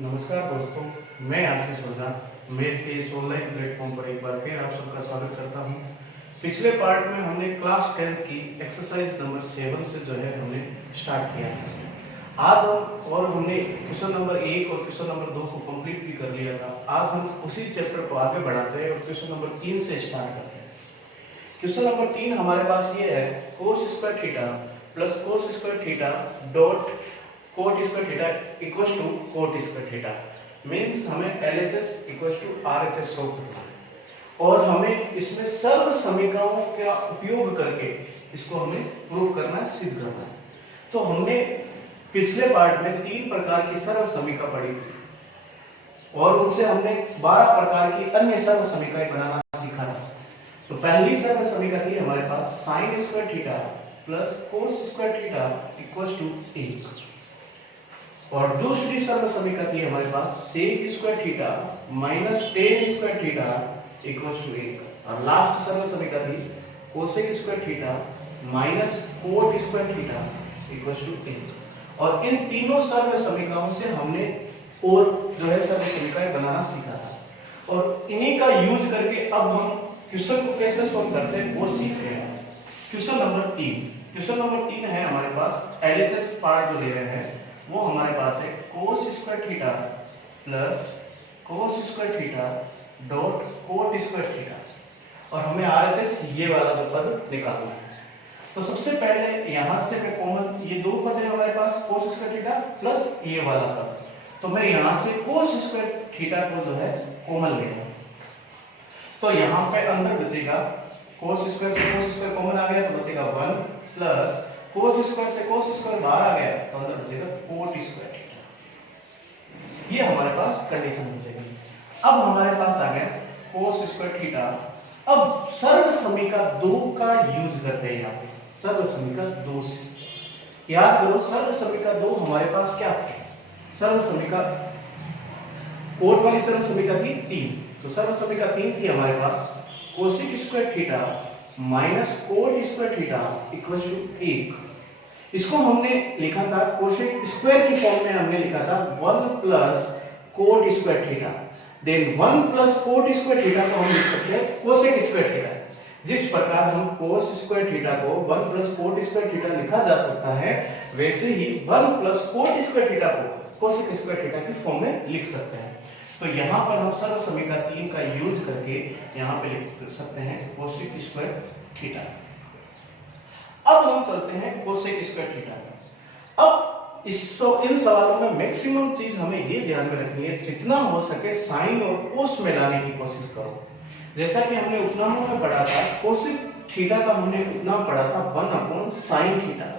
नमस्कार दोस्तों, मैं आशीष ओझा मैथ के इस ऑनलाइन प्लेटफॉर्म पर एक बार फिर आप सबका स्वागत करता हूं। पिछले पार्ट में हमने क्लास 10 की एक्सरसाइज नंबर 7 से जो है हमने स्टार्ट किया। आज हमने क्वेश्चन नंबर 1 और क्वेश्चन नंबर 2 को कंप्लीट भी कर लिया था। आज हम उसी चैप्टर को आगे बढ़ाते हैं और क्वेश्चन नंबर 3 से स्टार्ट करते हैं। क्वेश्चन नंबर 3 हमारे पास ये है cos square theta plus cos square theta dot cot square theta equals to cot square theta. Means हमें LHS equals to RHS solve करना है और हमें इसमें सर्व समीकरणों का उपयोग करके इसको हमें प्रूव करना है, सिद्ध करना है। तो हमने पिछले पार्ट में 3 प्रकार की सर्व समीकरण पढ़ी थी और उनसे हमने 12 प्रकार की अन्य सर्व समीकरण बनाना सीखा था। तो पहली सर्व समीकरण थी हमारे पास sin square theta plus cos square theta equals to 1 और दूसरी सर्व समीकरण थी हमारे पास sec square theta minus tan square theta equals to 1 और लास्ट सर्व समीकरण थी cosec square theta minus cot square theta equals to 1 और इन तीनों सर्व समीकरणों से हमने और जो है सर्व समीकरण बनाना सीखा था और इन्हीं का यूज करके अब हम क्वेश्चन को कैसे सॉल्व करते हैं वो सीख रहे हैं। क्वेश्चन नंबर 3 है हमारे पास LHS पार्ट जो ले रहे हैं वो हमारे पास है cos square theta plus cos square theta dot cot square theta और हमें RHS ये वाला जो पद निकालना है। तो सबसे पहले यहां से मैं कॉमन ये दो पद है हमारे पास cos स्क्वायर थीटा प्लस ये वाला पद, तो मैं यहां से cos स्क्वायर थीटा को जो है कॉमन लेगा। तो यहां पे अंदर बचेगा cos स्क्वायर से cos स्क्वायर कॉमन आ गया तो बचेगा 1 प्लस cos स्क्वायर से cos स्क्वायर बाहर आ गया तो अंदर बचेगा cot स्क्वायर थीटा। ये हमारे पास कंडीशन बचेगी। अब हमारे पास आ गया cos स्क्वायर थीटा। अब सर्व समीकरण 2 का यूज करते हैं यहां पे सर्व समीकरण 2 से। याद करो सर्व समीकरण 2 हमारे पास क्या थे? सर्व समीकरण कोट वाली सर्व समीकरण थी 3, तो सर्व समीकरण 3 थी हमारे पास cosec square theta minus cot square theta equal to 1। इसको हमने लिखा था कोसेक स्क्वायर की फॉर्म में हमने लिखा था 1 plus cot square theta, then 1 plus cot square theta को हम लिख सकते हैं कोसेक स्क्वायर थीटा। जिस प्रकार हम कोस स्क्वायर थीटा को 1 प्लस कोट स्क्वायर थीटा लिखा जा सकता है वैसे ही 1 प्लस कोट स्क्वायर थीटा को कोसेक स्क्वायर थीटा की फॉर्म में लिख सकते हैं। तो यहाँ पर हम सर्व समीकरण 3 का यूज करके यहाँ पे लिख सकते हैं कोसेक स्क्वायर थीटा। अब हम चलते हैं कोसेक स्क्वायर थीटा में। अब इन सवालों में मैक्सिमम चीज हमें ये ध्यान में रखनी है जितना हो सके साइन और कोस में लाने की कोशिश करो। जैसा कि हमने उपनामों में पढ़ा था कोसेक थीटा का हमने उपनाम पढ़ा था 1/sin थीटा।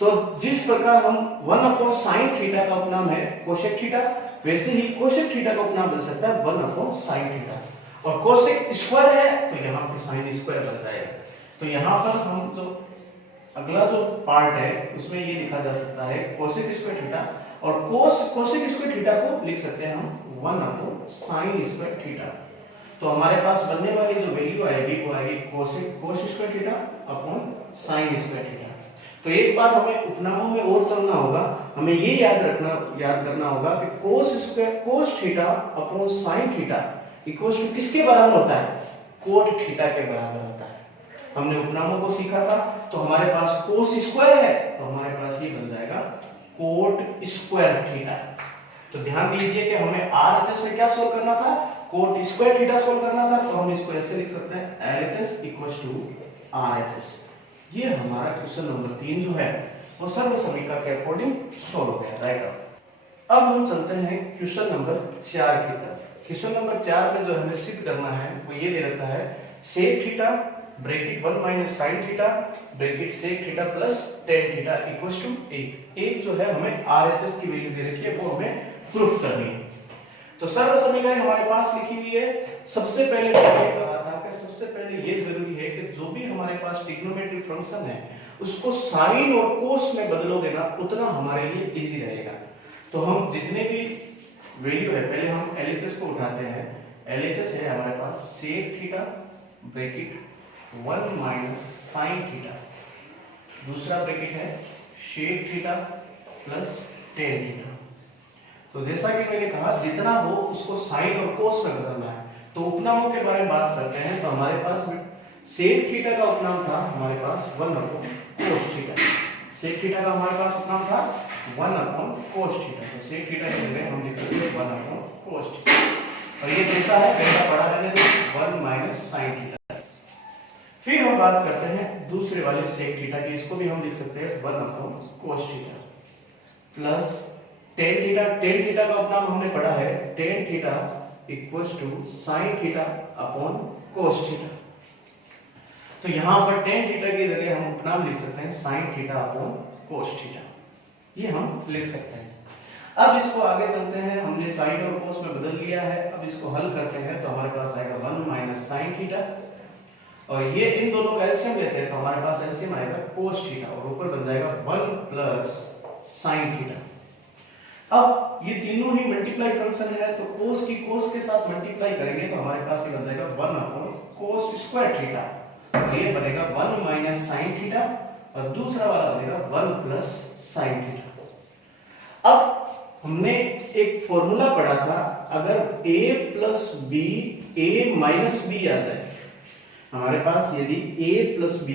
तो जिस प्रकार हम 1/sin थीटा का उपनाम है कोसेक थीटा, वैसे ही कोसेक थीटा का उपनाम बन सकता है 1/sin थीटा और कोसेक स्क्वायर है तो यहाँ पे sin स्क्वायर बन जाएगा। तो यहाँ पर हम जो अगला जो पार्ट है उसमें ये लिखा जा सकता है कोसेक स्क्वायर थीटा और कोसेक स्क्वायर थीटा को लिख सकते हैं हम 1/sin स्क्वायर थीटा। तो हमारे पास बनने वाली जो वैल्यू आएगी वो आएगी cos square theta upon sin square theta. तो एक बात हमें उपनामों में और चलना होगा, हमें ये याद करना होगा कि cos theta upon sin theta equals to किसके बराबर होता है? कोट थीटा के बराबर होता है। हमने उपनामों को सीखा था तो हमारे पास कोस स्क्वायर है तो हमारे पास ये बन जाएगा कोट स्क्वायर थीटा। तो ध्यान दीजिए कि हमें RHS में क्या सोल्व करना था? कोट स्क्वायर थीटा सोल्व करना था, तो हम इसको ऐसे लिख सकते हैं LHS इक्वल्स टू RHS। ये हमारा क्वेश्चन नंबर 3 जो है वो सर्व समीकरण के अकॉर्डिंग सोल्व हो गया, राइट। अब हम चलते हैं क्वेश्चन नंबर 4 की तरफ। क्वेश्चन नंबर 4 में जो हमें सिद्ध करना है वो ये दे रखा है sec theta bracket 1 minus sin theta bracket sec theta plus tan theta equals to 1 जो है हमें RHS की वैल्यू दे रखी है वो हमें प्रूफ करनी है। तो सर्व समीकरण हमारे पास लिखी हुई है। सबसे पहले मैंने कहा था कि सबसे पहले ये जरूरी है कि जो भी हमारे पास ट्रिग्नोमेट्रिक फंक्शन है उसको साइन और कोस में बदलोगे ना उतना हमारे लिए इजी रहेगा। तो हम जितने भी वैल्यू है पहले हम LHS को उठाते हैं। LHS है हमारे पास sec theta bracket 1 minus sin theta, दूसरा ब्रैकेट है sec theta plus tan theta तो जैसा कि मैंने कहा जितना हो उसको साइन और कोस में बदलना है। तो उपनामों के बारे में बात करते हैं। तो हमारे पास सेक थीटा का उपनाम था हमारे पास 1/cos थीटा। सेक थीटा का हमारे पास उपनाम था 1/cos थीटा। तो सेक थीटा के जगह हम लिख सकते हैं 1/cos थीटा। और ये कैसा है पहला पढ़ा मैंने तो 1 - sin थीटा। फिर हम बात करते हैं दूसरे वाले सेक थीटा की। इसको भी हम लिख सकते हैं 1/cos theta plus tan theta. tan theta का उपनाम हमने पढ़ा है tan theta equals to sin theta upon cos theta. तो यहां पर tan थीटा की जगह हम उपनाम लिख सकते हैं sin theta upon cos theta. ये हम लिख सकते हैं। अब इसको आगे चलते हैं। हमने sin और cos में बदल लिया है। अब इसको हल करते हैं तो हमारे पास आएगा 1 - sin थीटा और ये इन दोनों का एलसीएम लेते हैं तो हमारे पास एलसीएम आएगा cos थीटा और ऊपर बन जाएगा 1 + sin थीटा। अब ये तीनों ही मल्टीप्लाई फंक्शन है तो cos की cos के साथ मल्टीप्लाई करेंगे तो हमारे पास ये बन जाएगा 1/cos स्क्वायर थीटा और ये बनेगा 1 - sin थीटा और दूसरा वाला बनेगा 1 + sin थीटा। अब हमने एक फॉर्मूला पढ़ा था अगर a + b a - b आ जाए हमारे पास यदि a + b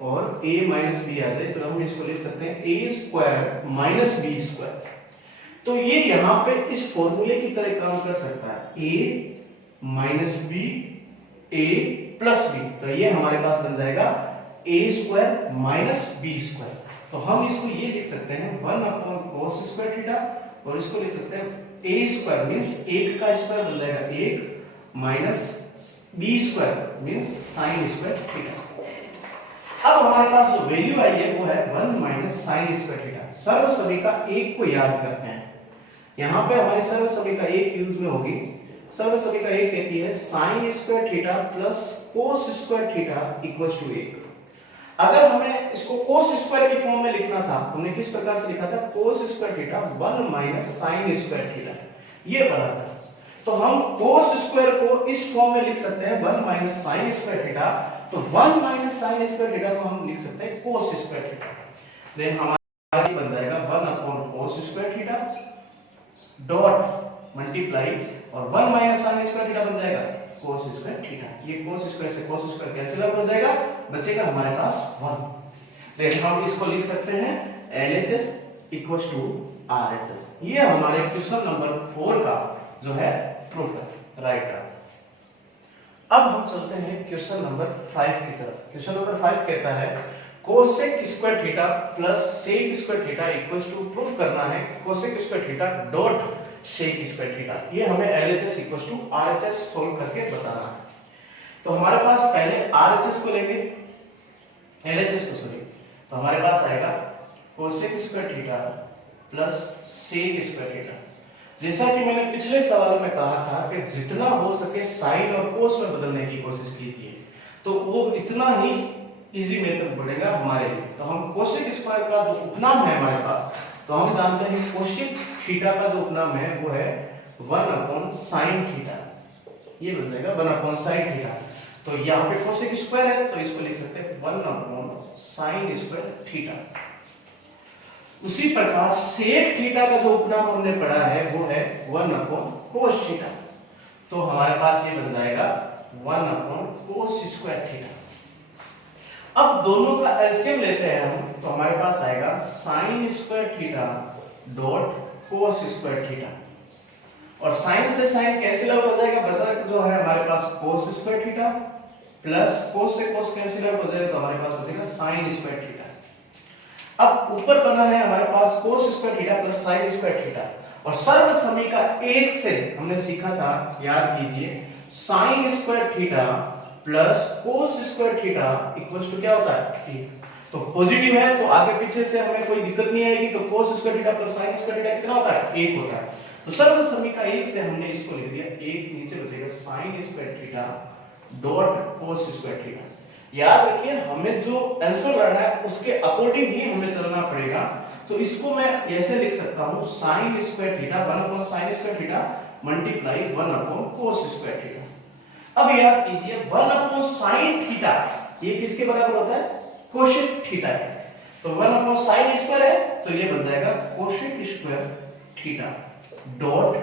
और a - b आ जाए तो हम इसको लिख सकते हैं a² - b²। तो ये यहाँ पे इस फॉर्मूले की तरह काम कर सकता है a - b a + b। तो ये हमारे पास बन जाएगा a² - b²। तो हम इसको ये लिख सकते हैं 1/cos स्क्वायर थीटा और इसको लिख सकते हैं a² मींस 1 का स्क्वायर बन जाएगा 1 minus b² means sin square theta. अब हमारे पास जो वैल्यू आई है वो है 1 - sin स्क्वायर थीटा। सर्वसभ्य 1 को याद करते हैं। यहाँ पे हमारी सर्वसभ्य 1 यूज में होगी। सर्वसभ्य 1 कहती है sin square theta plus cos square theta equals to 1। अगर हमें इसको cos स्क्वायर की फॉर्म में लिखना था हमने किस प्रकार से लिखा था cos square theta 1 - sin square theta ये बना था। तो हम cos स्क्वायर को इस फॉर्म में लिख सकते हैं 1 - sin स्क्वायर थीटा। तो 1 - sin स्क्वायर थीटा को हम लिख सकते हैं cos स्क्वायर थीटा। देन हमारा बन जाएगा 1/cos square theta dot multiply और 1 - sin स्क्वायर थीटा बन जाएगा cos स्क्वायर थीटा। ये cos स्क्वायर से cos स्क्वायर कैंसिल आउट हो जाएगा बचेगा हमारे पास 1। देन हम इसको लिख सकते हैं LHS इक्वल्स टू RHS। ये हमारे क्वेश्चन नंबर 4 का जो है प्रूफ है राइट। अब हम चलते हैं क्वेश्चन नंबर 5 की तरफ। क्वेश्चन नंबर 5 कहता है cosec square theta plus sec square theta equals to proof करना है cosec square theta dot sec square theta. ये हमें LHS equals to RHS solve करके बताना है। तो हमारे पास पहले RHS को लेंगे LHS को सॉरी। तो हमारे पास आएगा cosec square theta plus sec square theta. जैसा कि मैंने पिछले सवाल में कहा था कि जितना हो सके साइन और कोस में बदलने की कोशिश कीजिए तो वो इतना ही इजी मेथड बढ़ेगा हमारे लिए। तो हम कोसेक स्क्वायर का जो उपनाम है हमारे पास तो हम जानते हैं कोसेक थीटा का जो उपनाम है वो है 1/sin थीटा। ये बन जाएगा 1/sin थीटा। तो यहाँ पे कोसेक स्क्वायर है तो इसको लिख सकते हैं 1/sin स्क्वायर थीटा। उसी प्रकार सेक थीटा का जो उपनाम हमने पढ़ा है वो है 1/cos थीटा। तो हमारे पास ये बन जाएगा 1/cos स्क्वायर थीटा। अब दोनों का एलसीएम लेते हैं हम तो हमारे पास आएगा sin square theta dot cos square theta और sin से sin कैंसिल आउट हो जाएगा बचा जो है हमारे पास cos square theta plus cos से cos कैंसिल आउट हो जाएगा तो हमारे पास बचेगा sin स्क्वायर थीटा। अब ऊपर बना है हमारे पास cos square theta plus sin square theta और सर्वसमीका 1 से हमने सीखा था याद कीजिए sin square theta plus cos square theta equals to क्या होता है 1। तो पॉजिटिव है तो आगे पीछे से हमें कोई दिक्कत नहीं आएगी। तो cos square theta plus sin square theta कितना होता है 1 होता है। तो सर्वसमीका 1 से हमने इसको लिख दिया 1 नीचे बचेगा sin square theta dot cos square theta. याद रखिए हमें जो आंसर लाना है उसके अकॉर्डिंग ही हमें चलना पड़ेगा। तो इसको मैं ऐसे लिख सकता हूं sin square theta 1/sin square theta multiply 1/cos square theta. अब याद कीजिए 1/sin थीटा ये किसके बराबर होता है कोसेक थीटा है। तो 1 अपॉन साइन स्क्वायर है तो ये बन जाएगा cosec square theta dot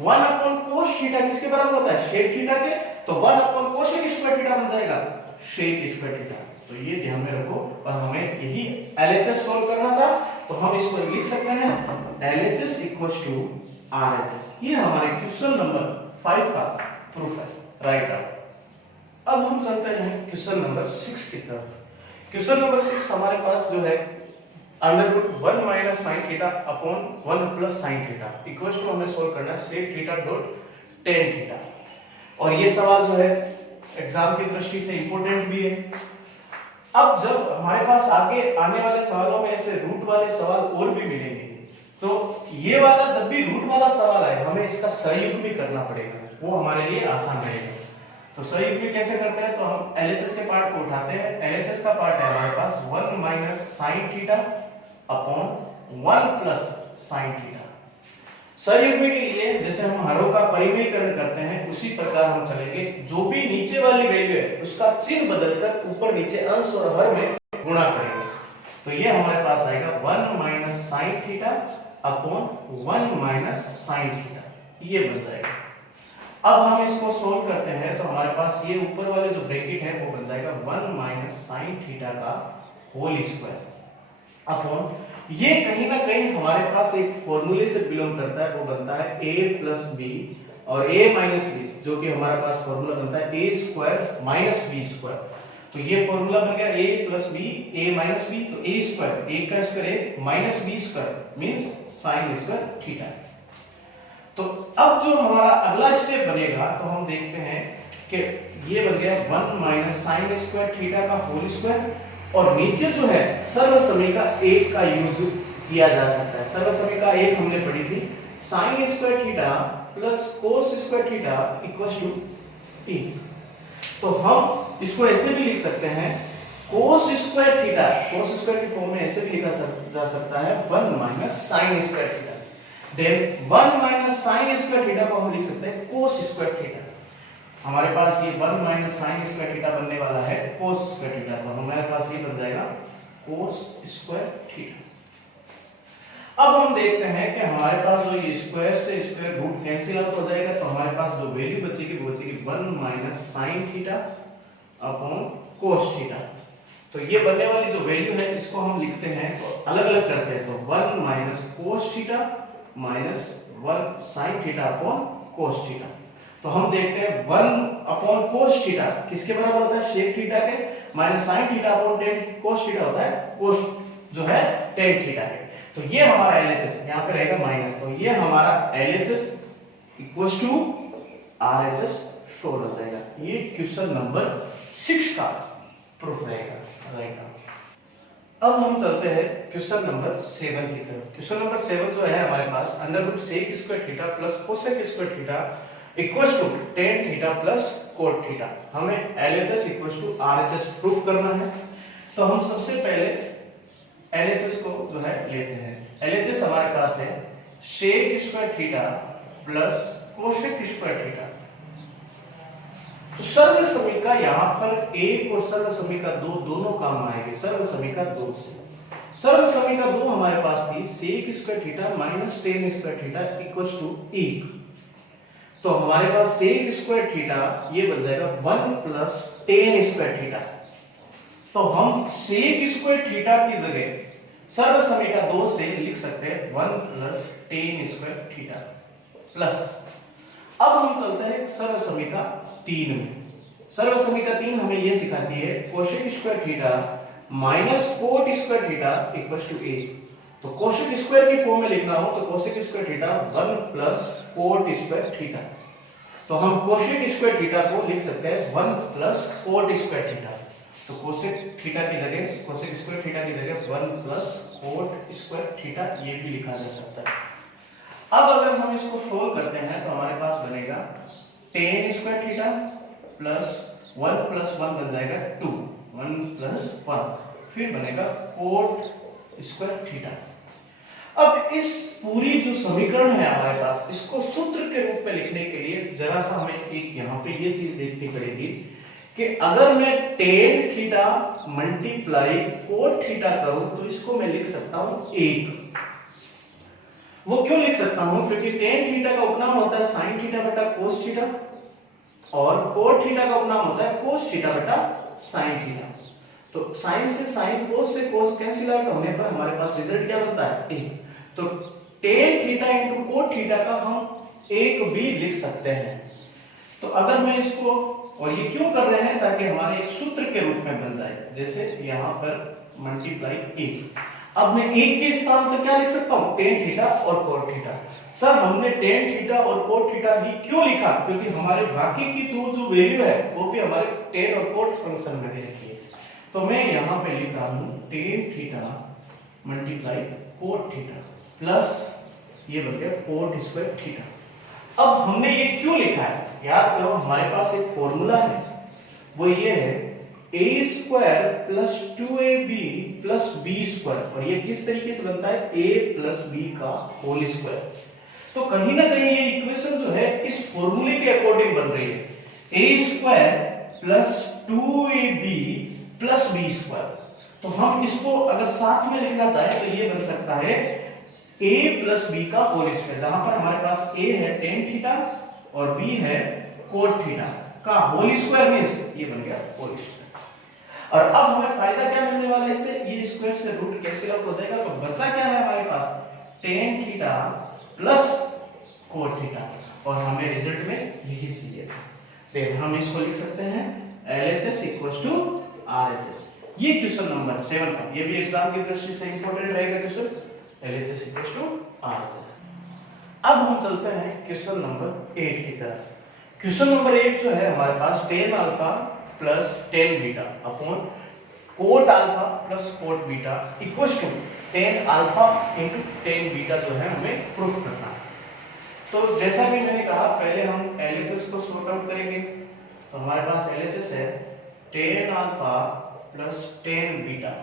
1 upon cos theta किसके बराबर होता है शेक थीटा के, तो 1 अपॉन कोसेक स्क्वायर थीटा बन जाएगा शेक स्क्वायर थीटा। तो ये ध्यान में रखो और हमें यही LHS सॉल्व करना था तो हम इसको लिख सकते हैं LHS इक्वल्स टू RHS। ये हमारे क्वेश्चन नंबर 5 का प्रूफ है, राइट आउट। अब हम चलते हैं क्वेश्चन नंबर 6 की तरफ। क्वेश्चन नंबर 6 हमारे पास जो है √1 minus sine theta upon 1 plus sine theta equals to हमें सोल्व करना है sec theta dot tan theta. और ये सवाल जो है एग्जाम की दृष्टि से इंपॉर्टेंट भी है। अब जब हमारे पास आगे आने वाले सवालों में ऐसे रूट वाले सवाल और भी मिलेंगे तो ये वाला जब भी रूट वाला सवाल आए हमें इसका सहयोग भी करना पड़ेगा, वो हमारे लिए आसान रहेगा। तो सहयोग भी कैसे करते हैं, तो हम LHS के पार्ट को उठाते हैं। LHS का पार्ट है हमारे पास 1 minus sine theta upon 1 plus sine theta. सहयोग के लिए जैसे हम हरों का परिमेयकरण करते हैं उसी प्रकार हम चलेंगे। जो भी नीचे वाली वैल्यू है उसका चिन्ह बदलकर ऊपर नीचे अंश और हर में गुणा करेंगे। तो ये हमारे पास आएगा 1 minus sine theta upon 1 minus sine theta, ये बन जाएगा। अब हम इसको सोल्व करते हैं तो हमारे पास ये ऊपर वाले जो ब्रैकेट है वो बन जाएगा 1 माइनस साइन थीटा का होल स्क्वायर अपॉन ये कहीं ना कहीं हमारे पास एक फॉर्मूले से बिलोंग करता है, वो बनता है a प्लस बी और a माइनस बी, जो कि हमारे पास फॉर्मूला बनता है a square minus B square. तो ये फॉर्मूला बन गया a plus B a minus B, तो a स्क्वायर a का square a minus B square means sine square theta. तो अब जो हमारा अगला स्टेप बनेगा तो हम देखते हैं कि ये बन गया 1 माइनस साइन स्क्वायर थीटा का होल स्क्वायर और नीचे जो है सर्वसमीका 1 का यूज किया जा सकता है। सर्वसमीका 1 हमने पढ़ी थी sin square theta plus cos square theta equals to t। तो हम इसको ऐसे भी लिख सकते हैं cos square theta, cos square की फॉर्म में ऐसे भी लिखा जा सकता है 1 minus sin square theta. Then 1 minus sin square theta को हम लिख सकते हैं cos स्क्वायर थीटा। हमारे पास ये 1 माइनस साइन स्क्वायर थीटा बनने वाला है cos स्क्वायर थीटा, तो हमारे पास ये बन जाएगा cos स्क्वायर थीटा। अब हम देखते हैं कि हमारे पास जो ये स्क्वायर से स्क्वायर रूट कैंसिल आउट हो जाएगा, तो हमारे पास जो वैल्यू बचेगी वो बचेगी 1 minus sine theta upon cos theta. तो ये बनने वाली जो वैल्यू है इसको हम लिखते हैं तो अलग अलग करते हैं, तो 1 minus cos theta minus 1 sign theta upon cos theta. तो हम देखते हैं 1 अपॉन cos थीटा किसके बराबर होता है शेक थीटा के, minus sine theta upon tan cos theta होता है cos जो है tan थीटा के। तो ये हमारा LHS यहाँ पे रहेगा माइनस, तो ये हमारा LHS equals to RHS show हो जाएगा। ये क्वेश्चन नंबर 6 का प्रूफ रहेगा, राइट। अब हम चलते हैं क्वेश्चन नंबर 7 की तरफ। क्वेश्चन नंबर 7 जो है हमारे पास under sec square theta plus cosec square theta equals to tan theta plus cot theta. हमें LHS equals to RHS proof करना है। तो हम सबसे पहले LHS को जो है लेते हैं। LHS हमारे पास है shake square theta plus cosec square theta. तो सर्वसमीका यहाँ पर 1 और सर्वसमीका 2 दोनों काम आएंगे। सर्वसमीका 2 से सर्वसमीका 2 हमारे पास थी sec square theta minus tan square theta equals to 1। तो हमारे पास सेक स्क्वायर थीटा ये बन जाएगा 1 प्लस tan स्क्वायर थीटा। तो हम सेक स्क्वायर थीटा की जगह सर्वसमीका 2 से लिख सकते हैं 1 plus tan square theta plus. अब हम चलते हैं सर्वसमीका 3 में। सर्वसमीका 3 हमें ये सिखाती है cosec square theta minus cot square theta equals to a। तो कोसेक स्क्वायर की फॉर्म में लिखना हो तो cosec square theta 1 plus cot square theta. तो हम कोसेक स्क्वायर थीटा को लिख सकते हैं 1 प्लस cot स्क्वायर थीटा। तो कोसेक थीटा की जगह कोसेक स्क्वायर थीटा की जगह 1 प्लस cot स्क्वायर थीटा ये भी लिखा जा सकता है। अब अगर हम इसको सोल्व करते हैं तो हमारे पास बनेगा tan square theta plus 1 plus 1 बन जाएगा 2, 1 प्लस 1, फिर बनेगा cot स्क्वायर थीटा। अब इस पूरी जो समीकरण है हमारे पास इसको सूत्र के रूप में लिखने के लिए जरा सा हमें एक यहाँ पे ये चीज देखनी पड़ेगी कि अगर मैं tan theta multiply cot theta करूं तो इसको मैं लिख सकता हूं 1। वो क्यों लिख सकता हूं? क्योंकि टेन थीटा का उपनाम होता है साइन थीटा बटा कोस थीटा और कोट थीटा का उपनाम होता है कोस थीटा बटा साइन थीटा। तो साइन से साइन, कोस से कोस कैंसिल आउट होने पर हमारे पास रिजल्ट क्या बनता है? 1। तो tan theta into cot theta का हम 1 भी लिख सकते हैं। तो अगर मैं इसको, और ये क्यों कर रहे हैं? ताकि हमारे एक सूत्र के रूप में बन जाए, जैसे यहां पर मल्टीप्लाई 1। अब मैं 1 के स्थान पर क्या लिख सकता हूं? टेन थीटा और कोट थीटा। सर हमने टेन थीटा और कोट थीटा ही क्यों लिखा? क्योंकि हमारे बाकी की दो जो वैल्यू है वो भी हमारे टेन और कोट फंक्शन में दे रखी है। तो मैं यहां पे लिख रहा हूं tan theta multiply cot theta plus ये बन गया कोट स्क्वायर थीटा। अब हमने ये क्यों लिखा है? याद करो हमारे पास एक फॉर्मूला है, वो ये है a square plus 2ab plus b square. और ये किस तरीके से बनता है? a प्लस b का होल स्क्वायर। तो कहीं ना कहीं ये इक्वेशन जो है इस फॉर्मूले के अकॉर्डिंग बन रही है, a square plus 2ab plus b square. तो हम इसको अगर साथ में लिखना चाहें तो ये बन सकता है a प्लस b का होल स्क्वायर, जहां पर हमारे पास a है टेन थीटा और b है कोट थीटा का होल स्क्वायर मींस ये बन गया होल स्क्वायर। और अब हमें फायदा क्या मिलने वाला है इससे? ये स्क्वायर से रूट कैंसिल आउट हो जाएगा, तो बचा क्या है हमारे पास? Tan theta plus cot theta. और हमें रिजल्ट में यही चाहिए था। फिर हम इसको लिख सकते हैं LHS RHS। ये क्वेश्चन नंबर 7 का, ये भी एग्जाम की दृष्टि से इंपॉर्टेंट रहेगा क्वेश्चन, LHS RHS। अब हम चलते हैं क्वेश्चन नंबर 8 की तरफ। क्वेश्चन नंबर 8 जो है हमारे पास tan alpha plus tan beta upon cot alpha plus cot beta equals to tan alpha into tan beta जो है हमें प्रूफ करना है। तो जैसा कि मैंने कहा पहले हम LHS को सॉर्ट आउट करेंगे। तो हमारे पास LHS है ten alpha plus tan beta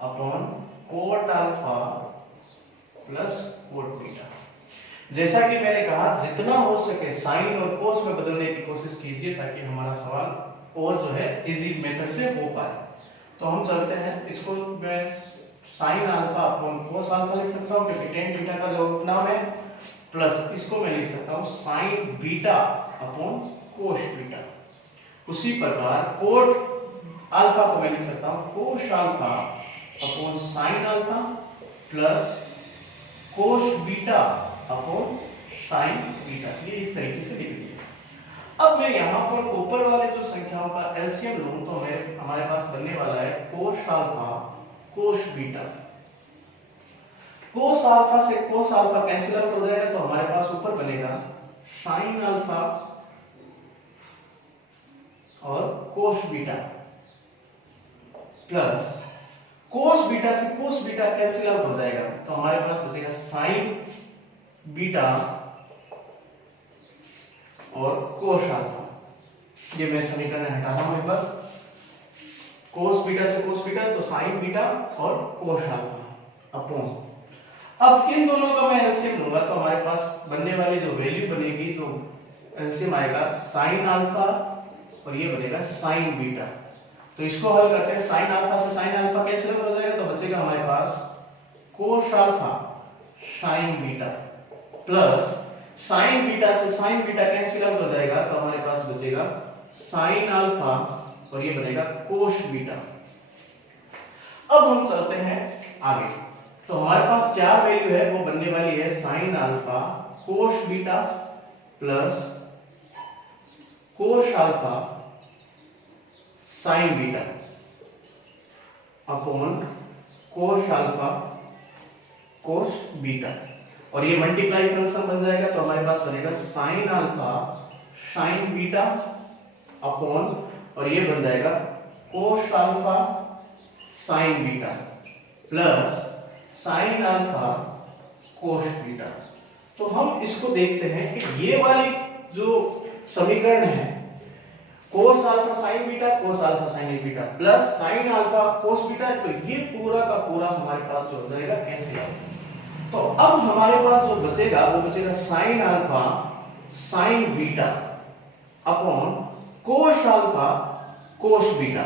upon cot alpha plus cot beta. जैसा कि मैंने कहा जितना हो सके साइन और कोस में बदलने की कोशिश कीजिए ताकि हमारा सवाल और जो है इजी मेथड से हो पाए। तो हम चलते हैं, इसको मैं sine alpha upon cos alpha लिख सकता हूं क्योंकि टेन बीटा का जो उपनाम है, प्लस इसको मैं लिख सकता हूं sign beta upon cos beta. उसी प्रकार कोट अल्फा को मैं लिख सकता हूं cos alpha upon sine alpha plus cos beta upon sine beta. ये इस तरीके से लिख दिया। अब मैं यहां पर ऊपर वाले जो संख्याओं का एलसीएम लूं तो हमारे पास बनने वाला है cos alpha cos beta. Cos alpha से कोस अल्फा कैंसिल आउट हो जाएगा तो हमारे पास ऊपर बनेगा साइन अल्फा और cos beta plus cos beta से कोस बीटा कैंसिल आउट हो जाएगा तो हमारे पास बचेगा साइन बीटा और कोस अल्फा। ये मैं समीकरण हटा रहा हूं एक बार, कोस बीटा से कोस बीटा तो साइन बीटा और कोस अल्फा अपॉन, अब इन दोनों का मैं एलसीएम लूंगा तो हमारे पास बनने वाली जो वैल्यू बनेगी तो एलसीएम आएगा साइन अल्फा और ये बनेगा साइन बीटा। तो इसको हल करते हैं, साइन अल्फा से साइन अल्फा कैंसिल हो जाएगा तो बचेगा हमारे पास cos alpha sine beta plus sine beta से साइन बीटा कैंसिल आउट हो जाएगा तो हमारे पास बचेगा साइन अल्फा और ये बनेगा कोस बीटा। अब हम चलते हैं आगे, तो हमारे पास चार वैल्यू है वो बनने वाली है sine alpha cos beta plus cos alpha sine beta upon cos alpha cos beta और ये मल्टीप्लाई फंक्शन बन जाएगा तो हमारे पास बनेगा sine alpha sine beta upon और ये बन जाएगा कोस alpha sine beta plus sine alpha cos beta. तो हम इसको देखते हैं कि ये वाली जो समीकरण है कोस अल्फा साइन बीटा कोस alpha sine beta plus sine alpha cos beta, तो ये पूरा का पूरा हमारे पास जो हो जाएगा कैंसिल आउट। तो अब हमारे पास जो बचेगा वो बचेगा sine alpha sine beta upon cos alpha cos beta.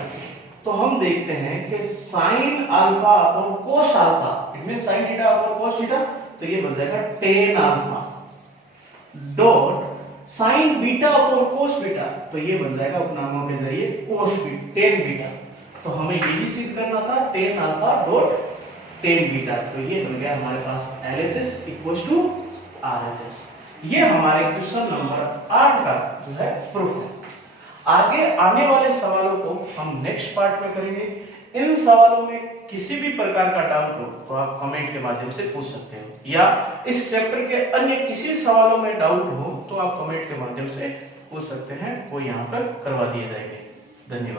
तो हम देखते हैं कि sine alpha upon cos alpha, it mean sine theta upon cos theta, तो ये बन जाएगा tan alpha dot sign beta upon cos beta, तो ये बन जाएगा उपनामों के जरिए कोस बीटा टेन बीटा। तो हमें यही सिद्ध करना था tan alpha dot tan beta, तो ये बन गया हमारे पास LHS इक्वल्स टू RHS। ये हमारे क्वेश्चन नंबर 8 का जो है प्रूफ है। आगे आने वाले सवालों को हम नेक्स्ट पार्ट में करेंगे। इन सवालों में किसी भी प्रकार का डाउट हो तो आप कमेंट के माध्यम से पूछ सकते हो, या इस चैप्टर के अन्य किसी सवालों में डाउट हो तो आप कमेंट के माध्यम से पूछ सकते हैं, वो यहाँ पर करवा दिए जाएंगे। धन्यवाद।